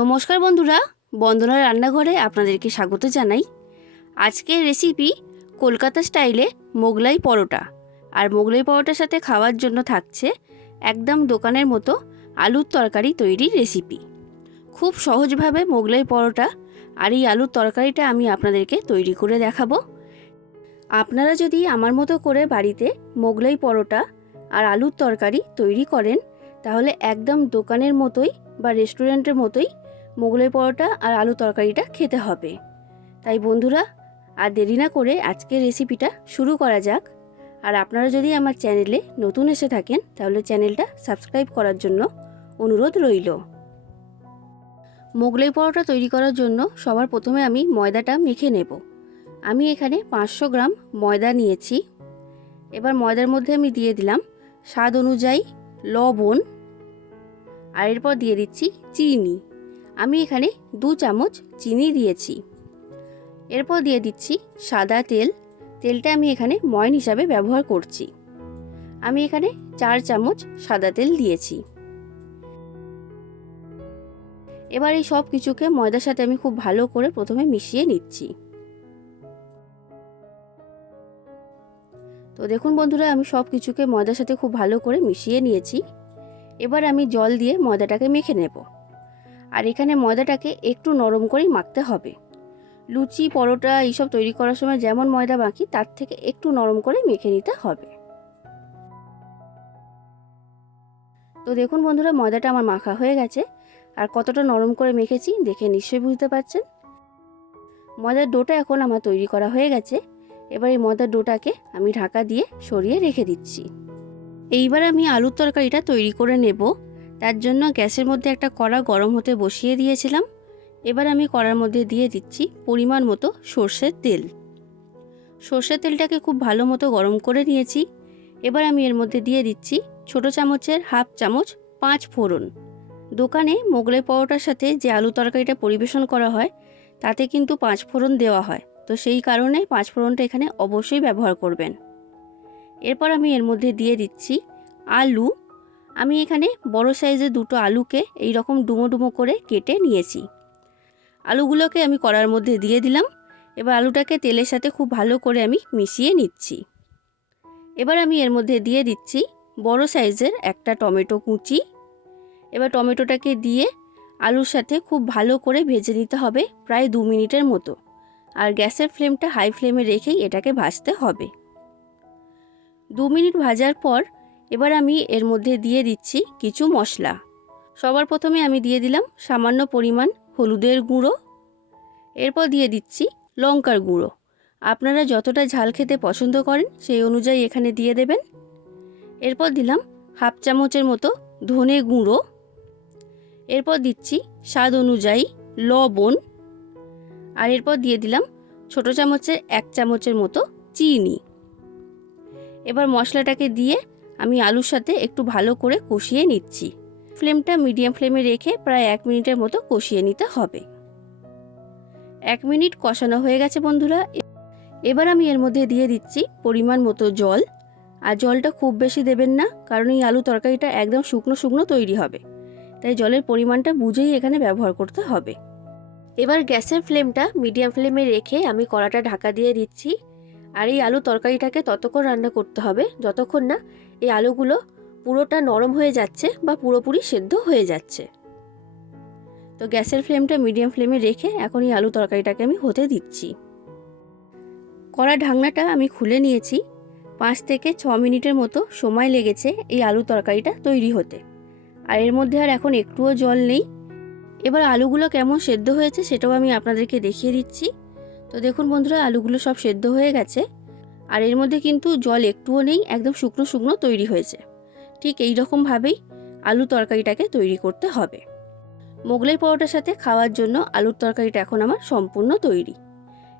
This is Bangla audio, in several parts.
নমস্কার বন্ধুরা, বন্দনা রান্নাঘরে আপনাদেরকে স্বাগত জানাই। আজকের রেসিপি কলকাতা স্টাইলে মোগলাই পরোটা। আর মোগলাই পরোটার সাথে খাওয়ার জন্য থাকছে একদম দোকানের মতো আলুর তরকারি তৈরির রেসিপি খুব সহজভাবে মোগলাই পরোটা আর এই আলুর তরকারিটা আমি আপনাদেরকে তৈরি করে দেখাবো। আপনারা যদি আমার মতো করে বাড়িতে মোগলাই পরোটা আর আলুর তরকারি তৈরি করেন, তাহলে একদম দোকানের মতোই বা রেস্টুরেন্টের মতোই মোগলাই পরোটা আর আলু তরকারিটা খেতে হবে। তাই বন্ধুরা, আর দেরি না করে আজকের রেসিপিটা শুরু করা যাক। আর আপনারা যদি আমার চ্যানেলে নতুন এসে থাকেন, তাহলে চ্যানেলটা সাবস্ক্রাইব করার জন্য অনুরোধ রইল। মোগলাই পরোটা তৈরি করার জন্য সবার প্রথমে আমি ময়দাটা মেখে নেব। আমি এখানে পাঁচশো গ্রাম ময়দা নিয়েছি। এবার ময়দার মধ্যে আমি দিয়ে দিলাম স্বাদ অনুযায়ী লবণ। আর এরপর দিয়ে দিচ্ছি চিনি। আমি এখানে দু চামচ চিনি দিয়েছি। এরপর দিয়ে দিচ্ছি সাদা তেল। তেলটা আমি এখানে ময়ন হিসাবে ব্যবহার করছি। আমি এখানে চার চামচ সাদা তেল দিয়েছি। এবার এই সব কিছুকে ময়দার সাথে আমি খুব ভালো করে প্রথমে মিশিয়ে নিচ্ছি। তো দেখুন বন্ধুরা, আমি সব কিছুকে ময়দার সাথে খুব ভালো করে মিশিয়ে নিয়েছি। এবার আমি জল দিয়ে ময়দাটাকে মেখে নেব। আর এখানে ময়দাটাকে একটু নরম করেই মাখতে হবে। লুচি, পরোটা এইসব তৈরি করার সময় যেমন ময়দা মাখি, তার থেকে একটু নরম করে মেখে নিতে হবে। তো দেখুন বন্ধুরা, ময়দাটা আমার মাখা হয়ে গেছে। আর কতটা নরম করে মেখেছি দেখে নিশ্চয়ই বুঝতে পারছেন। ময়দার ডোটা এখন আমার তৈরি করা হয়ে গেছে। এবার এই ময়দার ডোটাকে আমি ঢাকা দিয়ে সরিয়ে রেখে দিচ্ছি। এইবার আমি আলুর তরকারিটা তৈরি করে নেব। তার জন্য গ্যাসের মধ্যে একটা কড়া গরম হতে বসিয়ে দিয়েছিলাম। এবার আমি কড়ার মধ্যে দিয়ে দিচ্ছি পরিমাণ মতো সর্ষের তেল। সর্ষের তেলটাকে খুব ভালো মতো গরম করে নিয়েছি। এবার আমি এর মধ্যে দিয়ে দিচ্ছি ছোট চামচের হাফ চামচ পাঁচ ফোড়ন। দোকানে মোগলাই পরোটার সাথে যে আলু তরকারিটা পরিবেশন করা হয়, তাতে কিন্তু পাঁচ ফোড়ন দেওয়া হয়। তো সেই কারণে পাঁচ ফোড়নটা এখানে অবশ্যই ব্যবহার করবেন। এরপর আমি এর মধ্যে দিয়ে দিচ্ছি আলু আমি এখানে বড় সাইজের দুটো আলুকে এই রকম ডুমো ডুমো করে কেটে নিয়েছি। আলুগুলোকে আমি কড়ার মধ্যে দিয়ে দিলাম। এবার আলুটাকে তেলের সাথে খুব ভালো করে আমি মিশিয়ে নিচ্ছি। এবার আমি এর মধ্যে দিয়ে দিচ্ছি বড় সাইজের একটা টমেটো কুচি। এবার টমেটোটাকে দিয়ে আলুর সাথে খুব ভালো করে ভেজে নিতে হবে প্রায় দু মিনিটের মতো। আর গ্যাসের ফ্লেমটা হাই ফ্লেমে রেখেই এটাকে ভাজতে হবে। দু মিনিট ভাজার পর এবার আমি এর মধ্যে দিয়ে দিচ্ছি কিছু মশলা। সবার প্রথমে আমি দিয়ে দিলাম সামান্য পরিমাণ হলুদের গুঁড়ো। এরপর দিয়ে দিচ্ছি লঙ্কার গুঁড়ো। আপনারা যতটা ঝাল খেতে পছন্দ করেন সেই অনুযায়ী এখানে দিয়ে দেবেন। এরপর দিলাম হাফ চামচের মতো ধনে গুঁড়ো। এরপর দিচ্ছি স্বাদ অনুযায়ী লবণ। আর এরপর দিয়ে দিলাম ছোট চামচের এক চামচের মতো চিনি। এবার মশলাটাকে দিয়ে আমি আলুর সাথে একটু ভালো করে কষিয়ে নিচ্ছি। ফ্লেমটা মিডিয়াম ফ্লেমে রেখে প্রায় এক মিনিটের মতো কষিয়ে নিতে হবে। এক মিনিট কষানো হয়ে গেছে বন্ধুরা। এবার আমি এর মধ্যে দিয়ে দিচ্ছি পরিমাণ মতো জল। আর জলটা খুব বেশি দেবেন না, কারণ এই আলু তরকারিটা একদম শুকনো শুকনো তৈরি হবে। তাই জলের পরিমাণটা বুঝেই এখানে ব্যবহার করতে হবে। এবার গ্যাসের ফ্লেমটা মিডিয়াম ফ্লেমে রেখে আমি কড়াটা ঢাকা দিয়ে দিচ্ছি। আর এই আলু তরকারিটাকে ততক্ষণ রান্না করতে হবে, যতক্ষণ না এই আলুগুলো পুরোটা নরম হয়ে যাচ্ছে বা পুরোপুরি সেদ্ধ হয়ে যাচ্ছে। তো গ্যাসের ফ্লেমটা মিডিয়াম ফ্লেমে রেখে এখন এই আলু তরকারিটাকে আমি হতে দিচ্ছি। কড়া ঢাকনাটা আমি খুলে নিয়েছি, পাঁচ থেকে ছ মিনিটের মতো সময় লেগেছে এই আলু তরকারিটা তৈরি হতে। আর এর মধ্যে আর এখন একটুও জল নেই। এবার আলুগুলো কেমন সেদ্ধ হয়েছে সেটাও আমি আপনাদেরকে দেখিয়ে দিচ্ছি। তো দেখুন বন্ধুরা, আলুগুলো সব সেদ্ধ হয়ে গেছে। আর এর মধ্যে কিন্তু জল একটুও নেই, একদম শুকনো শুকনো তৈরি হয়েছে। ঠিক এই রকমভাবেই আলু তরকারিটাকে তৈরি করতে হবে। মোগলাই পরোটার সাথে খাওয়ার জন্য আলুর তরকারিটা এখন আমার সম্পূর্ণ তৈরি।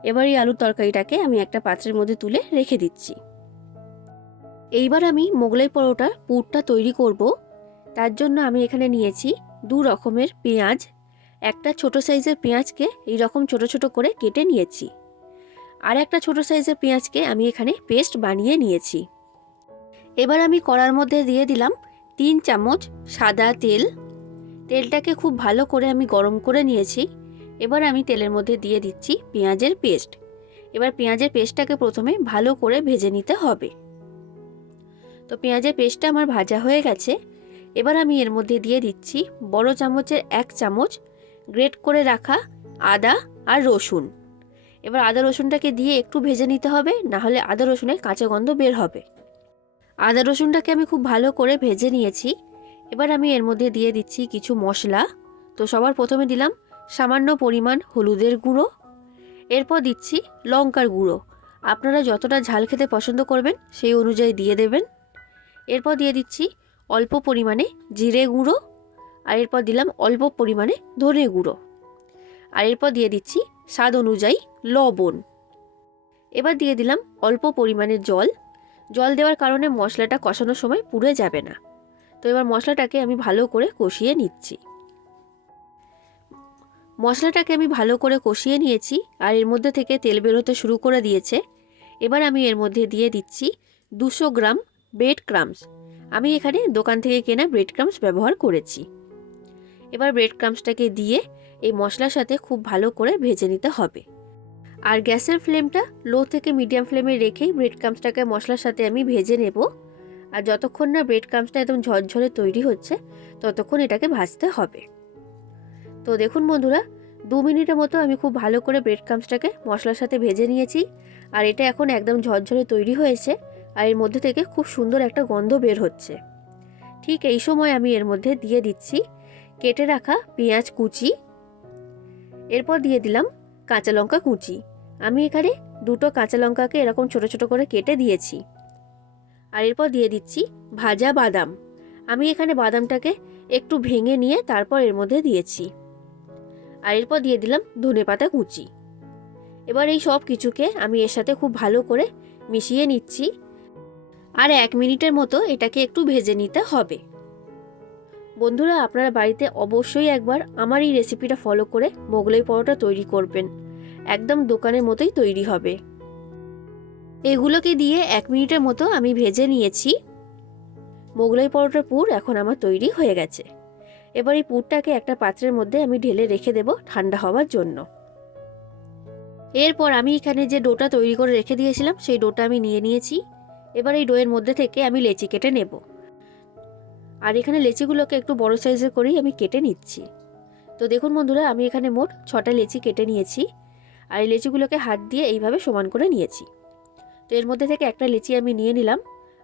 এবার এই আলুর তরকারিটাকে আমি একটা পাত্রের মধ্যে তুলে রেখে দিচ্ছি। এইবার আমি মোগলাই পরোটার পুরটা তৈরি করব। তার জন্য আমি এখানে নিয়েছি দু রকমের পেঁয়াজ একটা ছোট সাইজের পেঁয়াজকে এই রকম ছোট ছোট করে কেটে নিয়েছি। আর একটা ছোট সাইজের পেঁয়াজকে আমি এখানে পেস্ট বানিয়ে নিয়েছি। এবার আমি কড়ার মধ্যে দিয়ে দিলাম তিন চামচ সাদা তেল। তেলটাকে খুব ভালো করে আমি গরম করে নিয়েছি। এবার আমি তেলের মধ্যে দিয়ে দিচ্ছি পেঁয়াজের পেস্ট। এবার পেঁয়াজের পেস্টটাকে প্রথমে ভালো করে ভেজে নিতে হবে। তো পেঁয়াজের পেস্টটা আমার ভাজা হয়ে গেছে। এবার আমি এর মধ্যে দিয়ে দিচ্ছি বড় চামচের এক চামচ গ্রেট করে রাখা আদা আর রসুন। এবার আদা রসুনটাকে দিয়ে একটু ভেজে নিতে হবে না হলে আদা রসুনের কাঁচা গন্ধ বের হবে। আদা রসুনটাকে আমি খুব ভালো করে ভেজে নিয়েছি। এবার আমি এর মধ্যে দিয়ে দিচ্ছি কিছু মশলা। তো সবার প্রথমে দিলাম সামান্য পরিমাণ হলুদের গুঁড়ো। এরপর দিচ্ছি লঙ্কার গুঁড়ো। আপনারা যতটা ঝাল খেতে পছন্দ করবেন, সেই অনুযায়ী দিয়ে দেবেন। এরপর দিয়ে দিচ্ছি অল্প পরিমাণে জিরে গুঁড়ো। আর এরপর দিলাম অল্প পরিমাণে ধনে গুঁড়ো। আর এরপর দিয়ে দিচ্ছি স্বাদ অনুযায়ী লবণ। এবার দিয়ে দিলাম অল্প পরিমাণে জল। জল দেওয়ার কারণে মশলাটা কষানোর সময় পুড়ে যাবে না। তো এবার মশলাটাকে আমি ভালো করে কষিয়ে নিচ্ছি। মশলাটাকে আমি ভালো করে কষিয়ে নিয়েছি আর এর মধ্যে থেকে তেল বেরোতে শুরু করে দিয়েছে। এবার আমি এর মধ্যে দিয়ে দিচ্ছি দুশো গ্রাম ব্রেড ক্রামস। আমি এখানে দোকান থেকে কেনা ব্রেড ক্রামস ব্যবহার করেছি। এবার ব্রেড ক্রামসটাকে দিয়ে এই মশলার সাথে খুব ভালো করে ভেজে নিতে হবে। আর গ্যাসের ফ্লেমটা লো থেকে মিডিয়াম ফ্লেমে রেখেই ব্রেড ক্রামসটাকে মশলার সাথে আমি ভেজে নেব। আর যতক্ষণ না ব্রেড ক্রামসটা একদম ঝরঝরে তৈরি হচ্ছে, ততক্ষণ এটাকে ভাজতে হবে। তো দেখুন বন্ধুরা, দু মিনিটের মতো আমি খুব ভালো করে ব্রেড ক্রামসটাকে মশলার সাথে ভেজে নিয়েছি। আর এটা এখন একদম ঝরঝরে তৈরি হয়েছে আর এর মধ্যে থেকে খুব সুন্দর একটা গন্ধ বের হচ্ছে। ঠিক এই সময় আমি এর মধ্যে দিয়ে দিচ্ছি কেটে রাখা পেঁয়াজ কুচি, এরপর দিয়ে দিলাম কাঁচা লঙ্কা কুচি। আমি এখানে দুটো কাঁচা লঙ্কাকে এরকম ছোট ছোট করে কেটে দিয়েছি। আর এরপর দিয়ে দিচ্ছি ভাজা বাদাম। আমি এখানে বাদামটাকে একটু ভেঙে নিয়ে তারপর এর মধ্যে দিয়েছি। আর এরপর দিয়ে দিলাম ধনে পাতা কুচি। এবার এই সব কিছুকে আমি এর সাথে খুব ভালো করে মিশিয়ে নিচ্ছি। আর এক মিনিটের মতো এটাকে একটু ভেজে নিতে হবে। বন্ধুরা, আপনারা বাড়িতে অবশ্যই একবার আমার এই রেসিপিটা ফলো করে মোগলাই পরোটা তৈরি করবেন। একদম দোকানের মতোই তৈরি হবে। এগুলোকে দিয়ে এক মিনিটের মতো আমি ভেজে নিয়েছি। মোগলাই পরোটার পুর এখন আমার তৈরি হয়ে গেছে। এবার এই পুরটাকে একটা পাত্রের মধ্যে আমি ঢেলে রেখে দেব ঠান্ডা হওয়ার জন্য। এরপর আমি এখানে যে ডোটা তৈরি করে রেখে দিয়েছিলাম, সেই ডোটা আমি নিয়ে নিয়েছি। এবার এই ডোয়ের মধ্যে থেকে আমি লেচি কেটে নেব। আর এখানে লেচিগুলোকে একটু বড় সাইজে করেই আমি কেটে নিচ্ছি। তো দেখুন বন্ধুরা, আমি এখানে মোট ছটা লেচি কেটে নিয়েছি আর এই লেচিগুলোকে হাত দিয়ে এইভাবে সমান করে নিয়েছি। তো এর মধ্যে থেকে একটা লেচি আমি নিয়ে নিলাম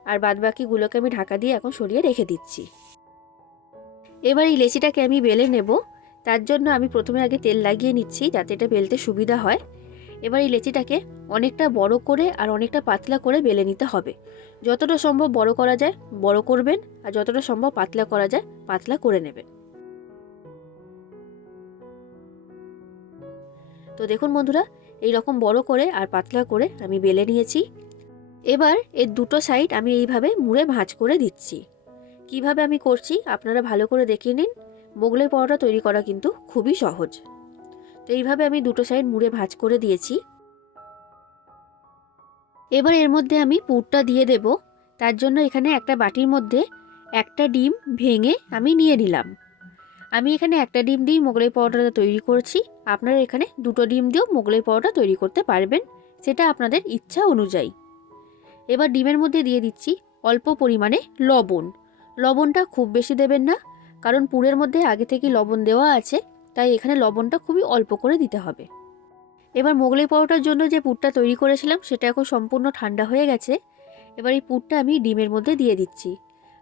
আর বাদ বাকিগুলোকে আমি ঢাকা দিয়ে এখন সরিয়ে রেখে দিচ্ছি। এবার এই লেচিটাকে আমি বেলে নেব। তার জন্য আমি প্রথমে আগে তেল লাগিয়ে নিচ্ছি যাতে এটা বেলতে সুবিধা হয়। এবার এই লেচিটাকে অনেকটা বড় করে আর অনেকটা পাতলা করে বেলে নিতে হবে। যতটা সম্ভব বড় করা যায়, বড় করবেন আর যতটা সম্ভব পাতলা করা যায়, পাতলা করে নেবেন। তো দেখুন বন্ধুরা, এই রকম বড় করে আর পাতলা করে আমি বেলে নিয়েছি। এবার এর দুটো সাইড আমি এইভাবে মুড়ে ভাঁজ করে দিচ্ছি। কীভাবে আমি করছি আপনারা ভালো করে দেখে নিন। মোগলাই পরোটা তৈরি করা কিন্তু খুবই সহজ। তো এইভাবে আমি দুটো সাইড মুড়ে ভাজ করে দিয়েছি। এবার এর মধ্যে আমি পুরটা দিয়ে দেব। তার জন্য এখানে একটা বাটির মধ্যে একটা ডিম ভেঙে আমি নিয়ে নিলাম। আমি এখানে একটা ডিম দিয়েই মোগলাই পাউডারটা তৈরি করছি। আপনারা এখানে দুটো ডিম দিয়েও মোগলাই পাউডার তৈরি করতে পারবেন, সেটা আপনাদের ইচ্ছা অনুযায়ী। এবার ডিমের মধ্যে দিয়ে দিচ্ছি অল্প পরিমাণে লবণ। লবণটা খুব বেশি দেবেন না, কারণ পুরের মধ্যে আগে থেকে লবণ দেওয়া আছে। তাই এখানে লবণটা খুবই অল্প করে দিতে হবে। এবার মোগলাই পরোটার জন্য যে পুরটা তৈরি করেছিলাম, সেটা এখন সম্পূর্ণ ঠান্ডা হয়ে গেছে। এবার এই পুরটা আমি ডিমের মধ্যে দিয়ে দিচ্ছি।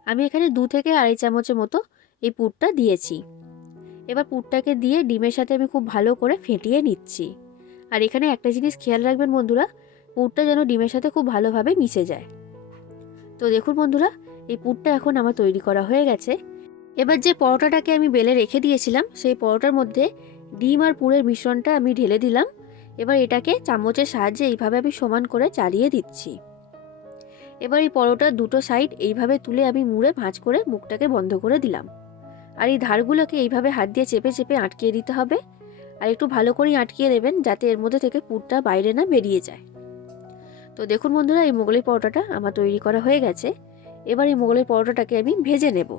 আমি এখানে দু থেকে আড়াই চামচের মতো এই পুরটা দিয়েছি। এবার পুরটাকে দিয়ে ডিমের সাথে আমি খুব ভালো করে ফেটিয়ে নিচ্ছি। আর এখানে একটা জিনিস খেয়াল রাখবেন বন্ধুরা, পুরটা যেন ডিমের সাথে খুব ভালোভাবে মিশে যায়। তো দেখুন বন্ধুরা, এই পুরটা এখন আমার তৈরি করা হয়ে গেছে। এবার যে পরোটাটাকে আমি বেলে রেখে দিয়েছিলাম, সেই পরোটার মধ্যে ডিম আর পুরের মিশ্রণটা আমি ঢেলে দিলাম। এবার এটাকে চামচের সাহায্যে এইভাবে আমি সমান করে চালিয়ে দিচ্ছি। এবার এই পরোটার দুটো সাইড এইভাবে তুলে আমি মুড়ে ভাঁজ করে মুখটাকে বন্ধ করে দিলাম। আর এই ধারগুলোকে এইভাবে হাত দিয়ে চেপে চেপে আটকিয়ে দিতে হবে। আর একটু ভালো করেই আটকিয়ে দেবেন যাতে এর মধ্যে থেকে পুরটা বাইরে না বেরিয়ে যায়। তো দেখুন বন্ধুরা, এই মোগলাই পরোটাটা আমার তৈরি করা হয়ে গেছে। এবার এই মোগলাই পরোটাটাকে আমি ভেজে নেব।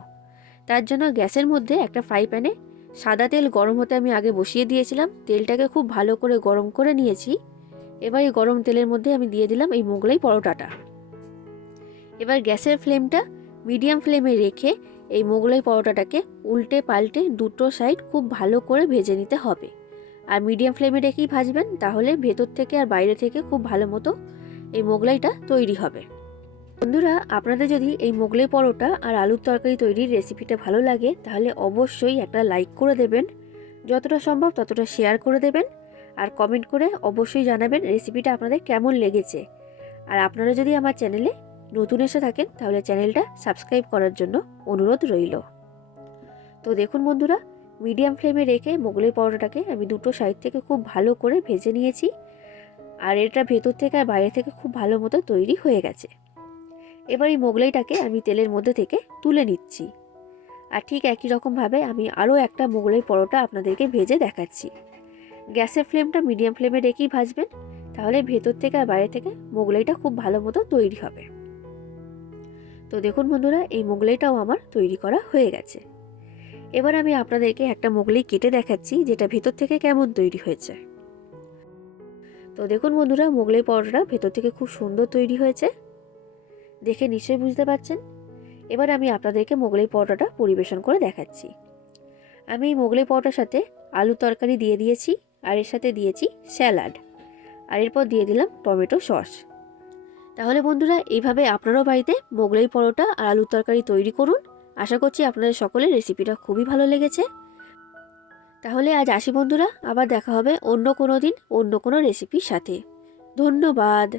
তার জন্য গ্যাসের মধ্যে একটা ফ্রাই প্যানে সাদা তেল গরম হতে আমি আগে বসিয়ে দিয়েছিলাম। তেলটাকে খুব ভালো করে গরম করে নিয়েছি। এবার এই গরম তেলের মধ্যে আমি দিয়ে দিলাম এই মোগলাই পরোটাটা। এবার গ্যাসের ফ্লেমটা মিডিয়াম ফ্লেমে রেখে এই মোগলাই পরোটাটাকে উল্টে পাল্টে দুটো সাইড খুব ভালো করে ভেজে নিতে হবে। আর মিডিয়াম ফ্লেমে রেখেই ভাজবেন, তাহলে ভেতর থেকে আর বাইরে থেকে খুব ভালো মতো এই মোগলাইটা তৈরি হবে। বন্ধুরা, আপনাদের যদি এই মোগলাই পরোটা আর আলুর তরকারি তৈরির রেসিপিটা ভালো লাগে, তাহলে অবশ্যই একটা লাইক করে দেবেন। যতটা সম্ভব ততটা শেয়ার করে দেবেন আর কমেন্ট করে অবশ্যই জানাবেন রেসিপিটা আপনাদের কেমন লেগেছে। আর আপনারা যদি আমার চ্যানেলে নতুন এসে থাকেন, তাহলে চ্যানেলটা সাবস্ক্রাইব করার জন্য অনুরোধ রইল। তো দেখুন বন্ধুরা, মিডিয়াম ফ্লেমে রেখে মোগলাই পরোটাটাকে আমি দুটো সাইড থেকে খুব ভালো করে ভেজে নিয়েছি। আর এটা ভেতর থেকে আর বাইরে থেকে খুব ভালো মতো তৈরি হয়ে গেছে। এবার এই মোগলাইটাকে আমি তেলের মধ্যে থেকে তুলে নিচ্ছি। আর ঠিক একই রকমভাবে আমি আরও একটা মোগলাই পরোটা আপনাদেরকে ভেজে দেখাচ্ছি। গ্যাসের ফ্লেমটা মিডিয়াম ফ্লেমে রেখেই ভাজবেন, তাহলে ভেতর থেকে আর বাইরে থেকে মোগলাইটা খুব ভালো মতো তৈরি হবে। তো দেখুন বন্ধুরা, এই মোগলাইটাও আমার তৈরি করা হয়ে গেছে। এবার আমি আপনাদেরকে একটা মোগলাই কেটে দেখাচ্ছি, যেটা ভেতর থেকে কেমন তৈরি হয়েছে। তো দেখুন বন্ধুরা, মোগলাই পরোটাটা ভেতর থেকে খুব সুন্দর তৈরি হয়েছে। দেখে নিশ্চয়ই বুঝতে পারছেন? এবার আমি আপনাদেরকে মোগলাই পরোটাটা পরিবেশন করে দেখাচ্ছি। আমি এই মোগলাই পরোটার সাথে আলু তরকারি দিয়ে দিয়েছি, আর এর সাথে দিয়েছি স্যালাড, আর এরপর দিয়ে দিলাম টমেটো সস। তাহলে বন্ধুরা, এইভাবে আপনারাও বাড়িতে মোগলাই পরোটা আর আলুর তরকারি তৈরি করুন। আশা করছি আপনাদের সকলের রেসিপিটা খুবই ভালো লেগেছে। তাহলে আজ আসি বন্ধুরা, আবার দেখা হবে অন্য কোনো দিন, অন্য কোনো রেসিপির সাথে। ধন্যবাদ!